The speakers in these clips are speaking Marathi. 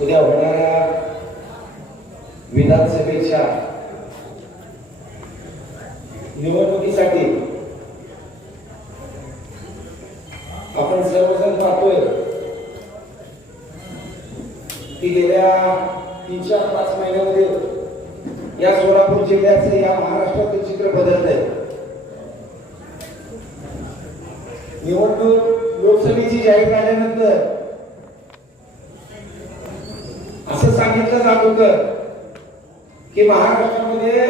उद्या होणाऱ्या विधानसभेच्या निवडणुकीसाठी आपण सर्वजण पाहतोय की गेल्या तीन चार पाच महिन्यामध्ये या सोलापूर जिल्ह्याचं या महाराष्ट्रातील चित्र बदलत आहे निवडणूक लोकसभेची जाहीर झाल्यानंतर असं सांगितलं जात होतं की महाराष्ट्रामध्ये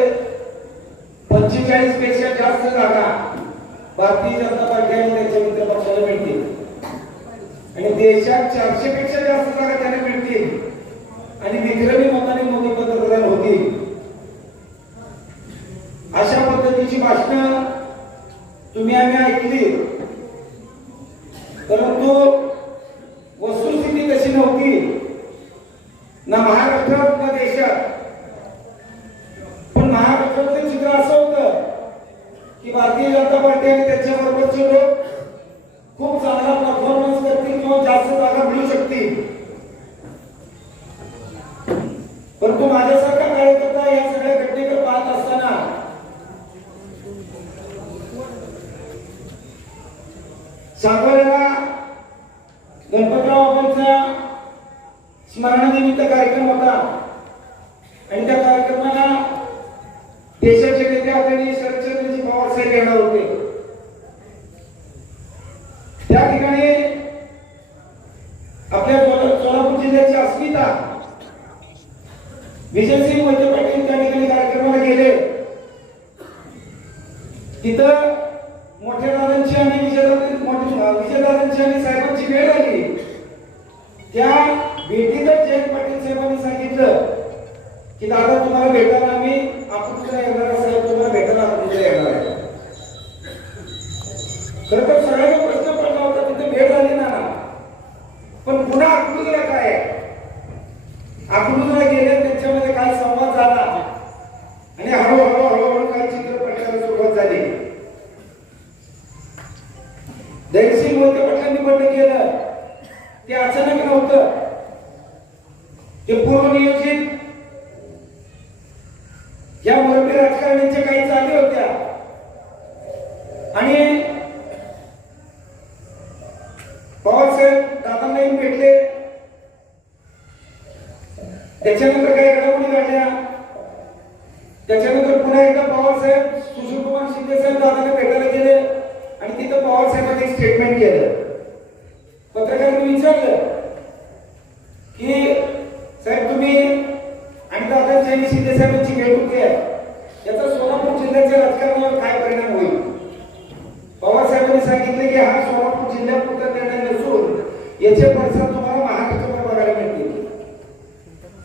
पंचेचाळीसपेक्षा जास्त जागा भारतीय जनता पार्टी आणि त्यांच्या मित्र पक्षाला मिळतील. आणि देशात चारशे पेक्षा जास्त जागा त्यांना मिळतील. आणि विक्रमी मताने मोदी पंतप्रधान होतील. अशा पद्धतीची भाषणं तुम्ही आम्ही ऐकली. परंतु वस्तुस्थिती तशी नव्हती ना महाराष्ट्रात ना देशात पण महाराष्ट्रातलं चित्र असं होतं की भारतीय जनता आणि त्यांच्याबरोबरचे लोक खूप चांगला परफॉर्मन्स करतील किंवा जास्त जागा मिळू शकतील. परंतु माझ्यासारखा कार्यकर्ता या सगळ्या घटनेकडे पाहत असताना सागवाड्याला गणपतराव बाबांचा स्मरणानिमित्त कार्यक्रम होता. आणि त्या कार्यक्रमाला देशाचे नेते आदरणीय शरद पवार येणार होते त्या ठिकाणी आपल्या सोलापूर जिल्ह्याची अस्मिता विजयसिंह मोहिते पाटील त्या ठिकाणी कार्यक्रमाला गेले. तिथं मोठ्या दादांची आणि विजयदा विजयदादांची आणि साहेबांची वेळ आली. त्या भेटीतच जयंत पाटील साहेबांनी सांगितलं की दादा तुम्हाला भेटायला आम्ही अकलूजला येणार आहे, साहेब तुम्हाला भेटायला अकलूजला येणार आहे खरं तर सगळ्यांना प्रश्न पडला होता तिथे भेट झाली ना पण पुन्हा अकलूजला काय आहे? अकलूजला गेले त्यांच्यामध्ये काय संवाद झाला आणि हळूहळू हळूहळू काही चित्र पडण्याला सुरुवात झाली जयसिंग मोहिते पाटलांनी बंद केलं ते अचानक नव्हतं ते पूर्वनियोजित या मोरबी राजकारण्यांच्या काही चाली होत्या. आणि पवारसाहेब दादांनाही भेटले. त्याच्यानंतर काही घडामोडी घडल्या. त्याच्यानंतर पुन्हा एकदा पवारसाहेब सुशीलकुमार शिंदे साहेब दादांना भेटायला गेले. आणि तिथं पवारसाहेबांनी स्टेटमेंट केलं. पत्रकारांनी विचारलं की साहेब तुम्ही आणि दादांची आणि शिंदे साहेबांची भेट होती आहे याचा सोलापूर जिल्ह्याच्या राजकारणावर काय परिणाम होईल पवार साहेबांनी सांगितले की हा सोलापूर जिल्ह्यापुरता निर्णय नसून याचे परिसर तुम्हाला महाराष्ट्रात बघायला मिळतील.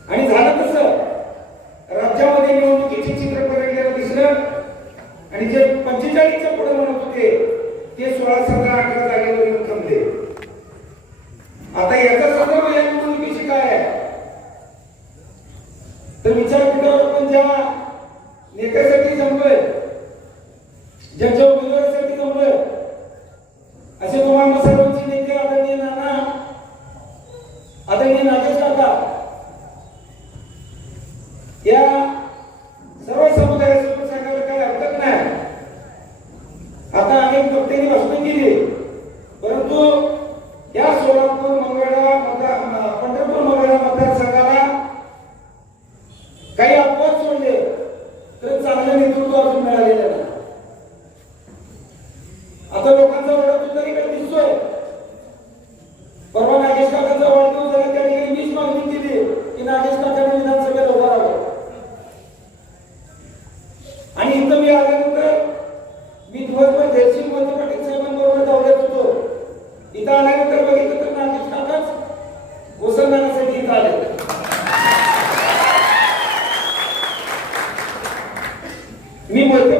आणि झालं तसं राज्यामध्ये निवडणुकीचे चित्र पडलेलं दिसलं. आणि जे पंचेचाळीसच्या पुढे म्हणत होते ते सोळा आणि इथं मी आल्यानंतर मी दिवसभर जयसिंग मोदी पाटील साहेबांबरोबर दौऱ्यात होतो. इथं आल्यानंतर बघितलं तर नागेश काकाच गोसंदानासाठी इथं आले मी मोठे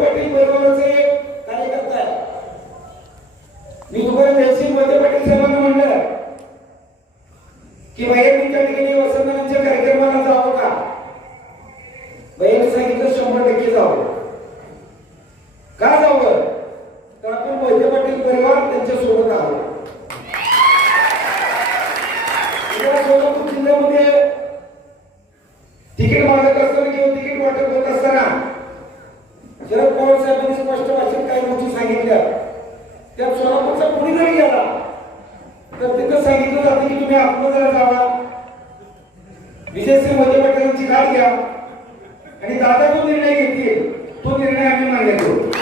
तिकीट मागत असताना किंवा तिकीट वाटप होत असताना शरद पवार साहेबांनी स्पष्ट भाषेत काही गोष्टी सांगितल्या त्यात सोलापूरचा कोणी जरी गेला तर तिथं सांगितलं जातं की तुम्ही आत्मदार जावा. विजयसिंह मोदी पाटीलांची गाठ घ्या. आणि दादा जो निर्णय घेतील तो निर्णय आम्ही मान्य करू.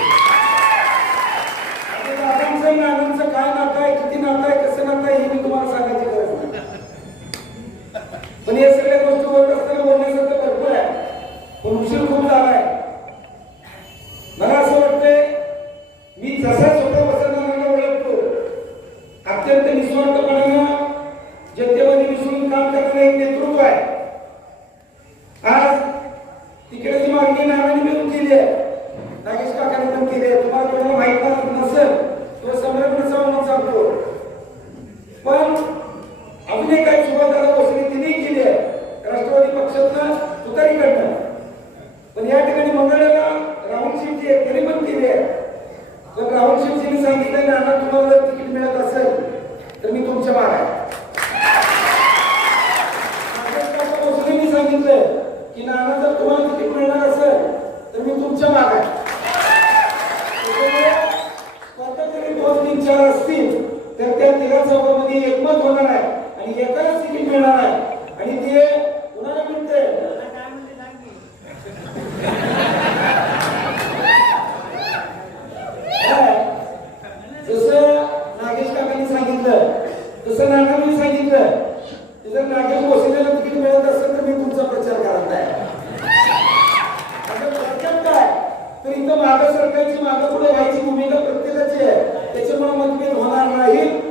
निस्वार्थपणानं जनतेमध्ये मिसळून काम करणारं एक नेतृत्व आहे. आज तिकिटाची मागणी नावाने मिळून केली आहे नागेश काकाने पण केली आहे. तुम्हाला कोणाला माहीत नसेल किंवा सम्राट नसावा म्हणून सांगतो. पण अजून काही सुभाषदादा भोसले तिनेही केली आहे. राष्ट्रवादी पक्षातनं तुतारीकडनं पण या ठिकाणी मंगळाला राहुल शिवजी आहे त्यांनी पण केली आहे. पण राहुल शिवजीने सांगितलं नाना तुम्हाला जर तिकीट मिळत असेल तर मी तुमच्या मागे आहे नागेश काका भोसलेंनी सांगितलं की नाना जर तुम्हाला तिकीट मिळणार असेल तर मी तुमच्या माग आहे त्याच्यामुळे स्वतः जरी दोन तीन चार असतील तर त्या तिघा चौकामध्ये एकमत होणार आहे आणि एकालाच तिकीट मिळणार आहे आणि ते कुणाला मिळते जसं नागेश काकांनी सांगितलं तसं नानांनी सांगितलं की जर नागेश भोसलेला तिकीट मिळत असेल तर मी तुमचा प्रचार करत आहे आता प्रत्येक काय तर इथं मागे सरकारची मागे पुढे व्हायची भूमिका प्रत्येकाची आहे. त्याच्यामुळे मतभेद होणार नाही.